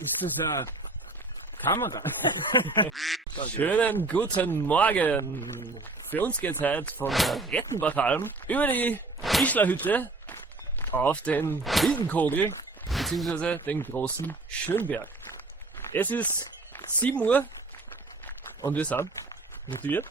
Ist das eine Kamera? Schönen guten Morgen! Für uns geht's heute von der Rettenbachalm über die Ischlerhütte auf den Wildenkogel bzw. den großen Schönberg. Es ist 7 Uhr und wir sind motiviert.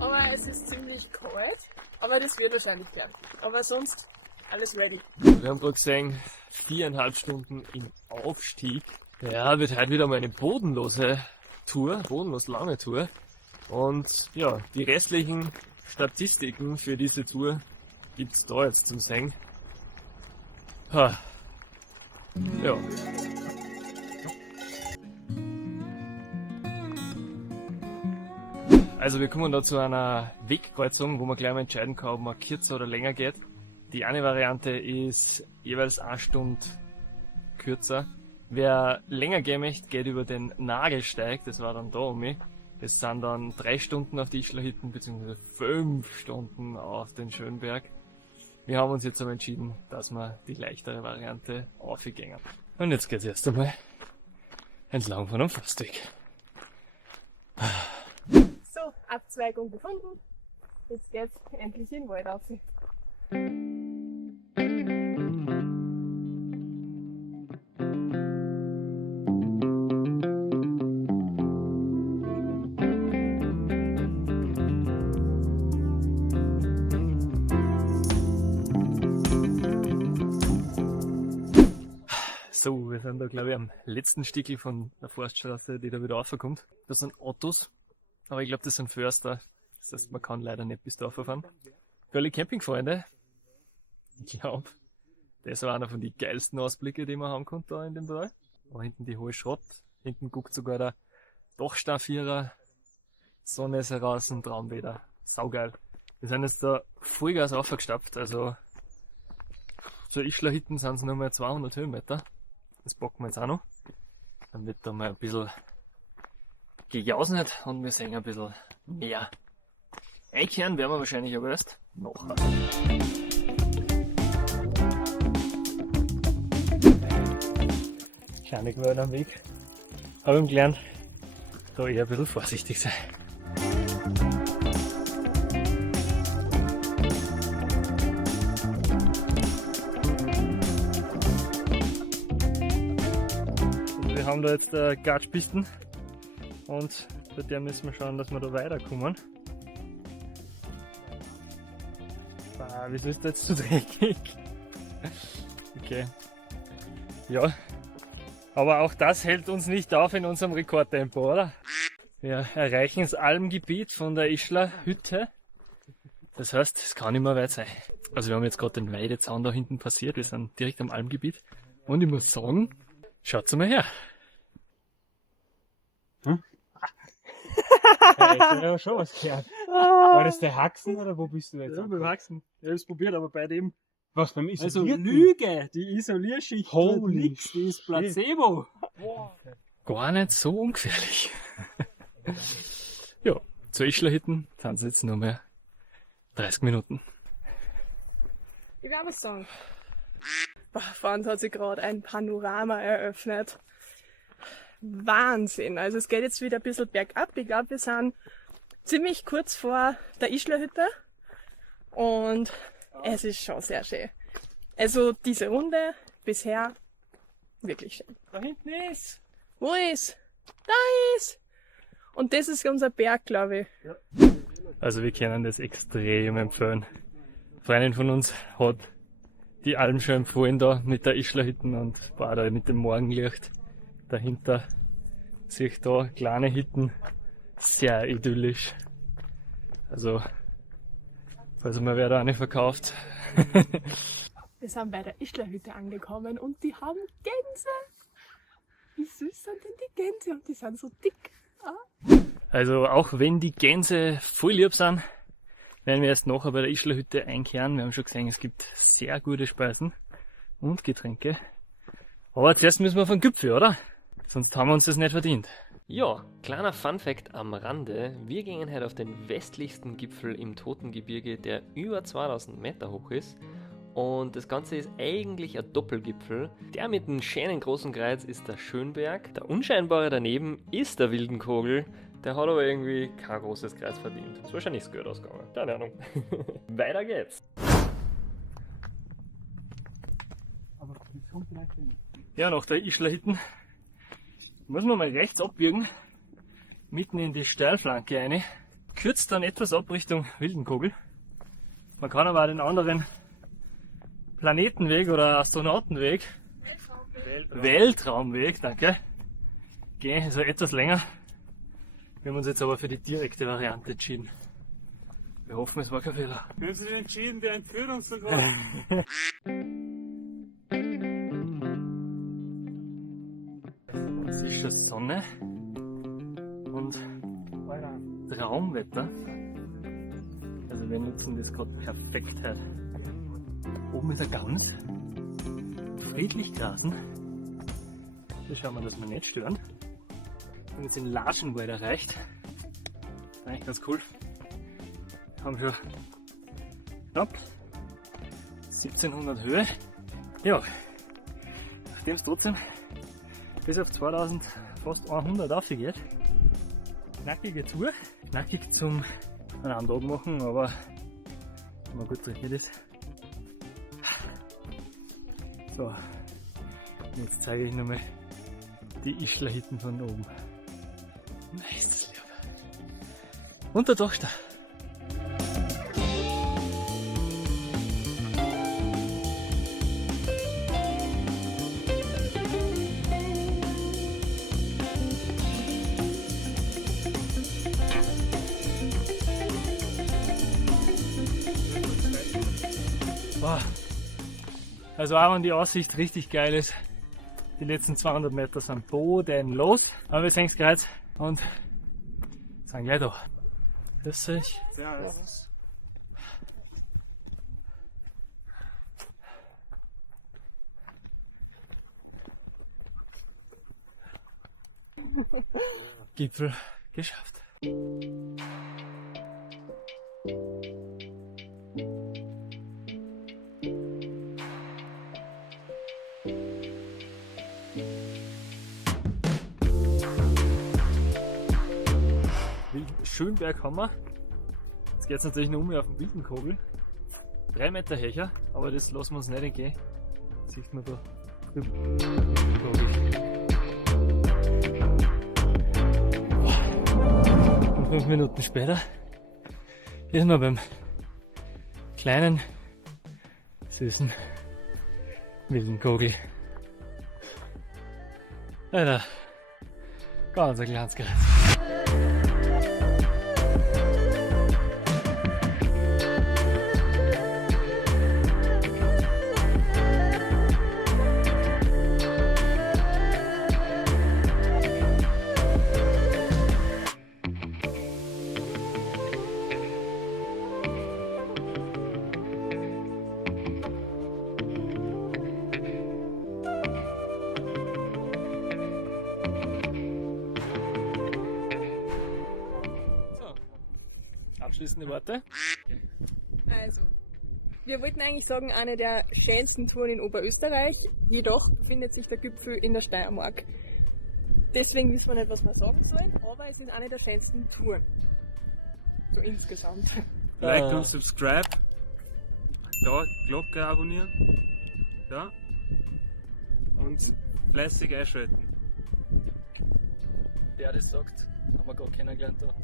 Aber es ist ziemlich kalt, aber das wird wahrscheinlich gern. Aber sonst alles ready. Wir haben gerade gesehen, 4,5 Stunden im Aufstieg. Ja, wird heute wieder mal eine bodenlos lange Tour. Und ja, die restlichen Statistiken für diese Tour gibt's da jetzt zum Sehen. Ha. Ja. Also wir kommen da zu einer Wegkreuzung, wo man gleich mal entscheiden kann, ob man kürzer oder länger geht. Die eine Variante ist jeweils 1 Stunde kürzer. Wer länger gehen möchte, geht über den Nagelsteig, das war dann da um mich. Das sind dann 3 Stunden auf die Ischlerhütten, beziehungsweise 5 Stunden auf den Schönberg. Wir haben uns jetzt aber entschieden, dass wir die leichtere Variante aufgehen. Und jetzt geht's erst einmal entlang von einem Forstweg. So, Abzweigung gefunden. Jetzt geht's endlich in den Wald raus. So, wir sind da glaube ich am letzten Stickel von der Forststraße, die da wieder raufkommt. Das sind Autos, aber ich glaube das sind Förster. Das heißt, man kann leider nicht bis da fahren. Für alle Campingfreunde, ich glaube, das war einer von den geilsten Ausblicke, die man haben konnte da in dem Tal. Da hinten die hohe Schrott, hinten guckt sogar der Dachstaffierer, Sonne ist heraus, ein Traumwetter. Saugeil. Wir sind jetzt da Vollgas aufgestapft, also zur Ischlerhütten sind es nur mal 200 Höhenmeter. Das packen wir jetzt auch noch. Dann wird da mal ein bisschen gejausnet und wir sehen ein bisschen mehr. Einkehren werden wir wahrscheinlich aber erst nachher. Kleine geworden am Weg. Habe ich gelernt, da eher ein bisschen vorsichtig sein. Wir haben da jetzt Gatschpisten und bei der müssen wir schauen, dass wir da weiterkommen. Wieso ist das jetzt so dreckig? Okay. Ja. Aber auch das hält uns nicht auf in unserem Rekordtempo, oder? Wir erreichen das Almgebiet von der Ischlerhütte. Das heißt, es kann nicht mehr weit sein. Also wir haben jetzt gerade den Weidezaun da hinten passiert. Wir sind direkt am Almgebiet. Und ich muss sagen, schaut's mal her. Ja, ich hab ja schon was gehört. War das der Haxen oder wo bist du jetzt? Ja, beim Haxen. Ich hab's probiert, aber bei dem. Was beim Also Isolierten? Lüge! Die Isolierschicht tut Holy nix, die ist Placebo. Wow. Gar nicht so ungefährlich. Ja, zur Ischlerhütten sind es jetzt nur mehr 30 Minuten. Ich würde auch sagen. Vor uns hat sich gerade ein Panorama eröffnet. Wahnsinn! Also es geht jetzt wieder ein bisschen bergab. Ich glaube, wir sind ziemlich kurz vor der Ischlerhütte und es ist schon sehr schön. Also diese Runde bisher wirklich schön. Da hinten ist! Wo ist? Da ist! Und das ist unser Berg, glaube ich. Also wir können das extrem empfehlen. Eine Freundin von uns hat die Alm schon empfohlen da mit der Ischlerhütten und war da mit dem Morgenlicht dahinter. Sich da kleine Hütten, sehr idyllisch. Also, falls mal wer da eine verkauft. Wir sind bei der Ischlerhütte angekommen und die haben Gänse. Wie süß sind denn die Gänse und die sind so dick. Also auch wenn die Gänse voll lieb sind, werden wir erst nachher bei der Ischlerhütte einkehren. Wir haben schon gesehen, es gibt sehr gute Speisen und Getränke. Aber zuerst müssen wir auf den Gipfel, oder? Sonst haben wir uns das nicht verdient. Ja, kleiner Funfact am Rande. Wir gingen heute auf den westlichsten Gipfel im Totengebirge, der über 2000 Meter hoch ist. Und das Ganze ist eigentlich ein Doppelgipfel. Der mit dem schönen großen Kreuz ist der Schönberg. Der unscheinbare daneben ist der Wildenkogel. Der hat aber irgendwie kein großes Kreuz verdient. Ist wahrscheinlich das Geld ausgegangen. Keine Ahnung. Weiter geht's. Ja, nach der Ischler-Hitten muss man mal rechts abbiegen, mitten in die Steilflanke rein. Kürzt dann etwas ab Richtung Wildenkogel. Man kann aber auch den anderen Planetenweg oder Astronautenweg, Weltraumweg, danke, gehen, so etwas länger. Wir haben uns jetzt aber für die direkte Variante entschieden. Wir hoffen, es war kein Fehler. Wir haben sich entschieden, der entführt uns sogar. Es ist schon Sonne und Traumwetter. Also wir nutzen das gerade perfekt heute. Oben ist der Gauns. Friedlich grasen. Hier schauen wir, dass wir nicht stören. Wir haben jetzt den Larschenwald erreicht. Das ist eigentlich ganz cool. Wir haben schon knapp 1700 Höhe. Ja, nachdem es trotzdem bis auf 2000 fast 100 aufgeht. Knackige Tour, knackig zum einen Tag machen, aber wenn man gut trainiert ist. So, jetzt zeige ich nochmal die Ischler-Hitten von oben. Nice, lieb. Und der Tochter. Wow. Also auch wenn die Aussicht richtig geil ist, die letzten 200 Meter sind bodenlos. Aber wir sehen es gerade und sind gleich da. Grüß euch. Servus. Gipfel geschafft. Schönberg haben wir. Jetzt geht es natürlich noch auf den Wildenkogel. 3 Meter Hecher, aber das lassen wir uns nicht entgehen. Das sieht man da drüben. Und 5 Minuten später ist man beim kleinen, süßen Wildenkogel. Alter, ganz ein kleines Kreuz. Abschließende Worte. Also, wir wollten eigentlich sagen, eine der schönsten Touren in Oberösterreich, jedoch befindet sich der Gipfel in der Steiermark. Deswegen wissen wir nicht, was wir sagen sollen, aber es ist eine der schönsten Touren. So insgesamt. Like und subscribe. Da, Glocke abonnieren. Ja. Und fleißig einschalten. Der das sagt, haben wir gar kennengelernt da.